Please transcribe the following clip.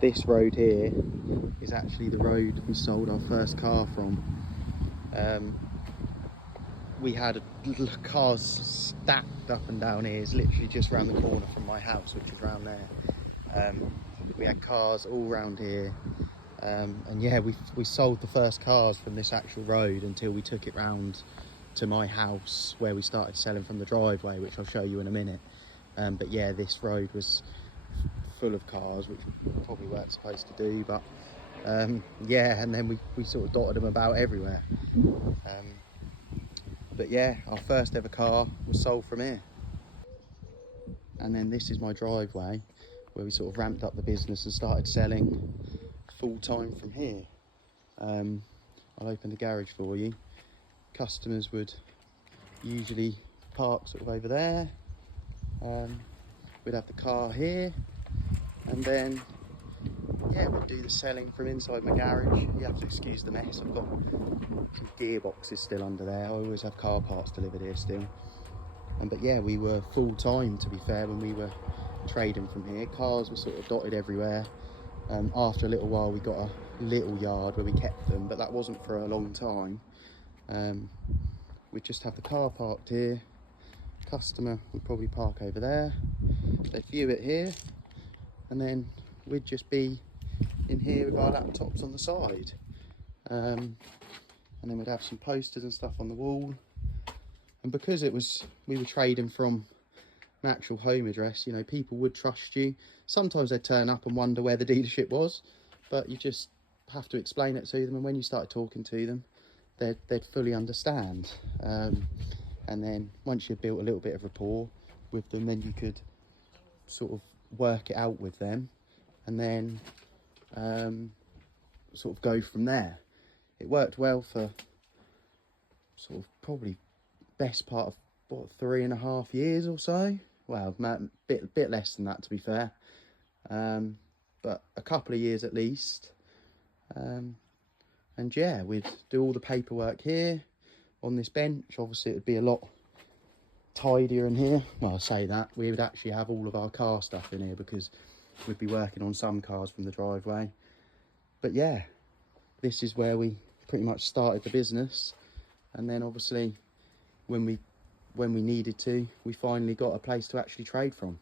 this road here is actually the road we sold our first car from. We had cars stacked up and down here. It's literally just around the corner from my house, which is around there. We had cars all around here. And yeah, we sold the first cars from this actual road until we took it round to my house, where we started selling from the driveway, which I'll show you in a minute. But yeah, this road was full of cars, which we probably weren't supposed to do, but yeah, and then we sort of dotted them about everywhere. But yeah, our first ever car was sold from here. And then this is my driveway, where we sort of ramped up the business and started selling full time from here. I'll open the garage for you. Customers would usually park sort of over there. We'd have the car here, and then yeah, we'd do the selling from inside my garage. You have to excuse the mess. I've got some gearboxes still under there. I always have car parts delivered here still. But yeah, we were full time, to be fair, when we were trading from here. Cars were sort of dotted everywhere. After a little while we got a little yard where we kept them, but that wasn't for a long time. We'd just have the car parked here. Customer would probably park over there. They'd view it here, and then we'd just be in here with our laptops on the side. And then we'd have some posters and stuff on the wall. And because we were trading from an actual home address, you know, people would trust you. Sometimes they'd turn up and wonder where the dealership was, but you just have to explain it to them, and when you started talking to them, they'd fully understand. And then once you'd built a little bit of rapport with them, then you could sort of work it out with them, and then sort of go from there. It worked well for sort of probably best part of what, 3.5 years or so. Well, bit less than that, to be fair, but a couple of years at least. And yeah, we'd do all the paperwork here on this bench. Obviously, it would be a lot tidier in here. Well, I say that, we would actually have all of our car stuff in here because we'd be working on some cars from the driveway. But yeah, this is where we pretty much started the business. And then obviously when we needed to, we finally got a place to actually trade from.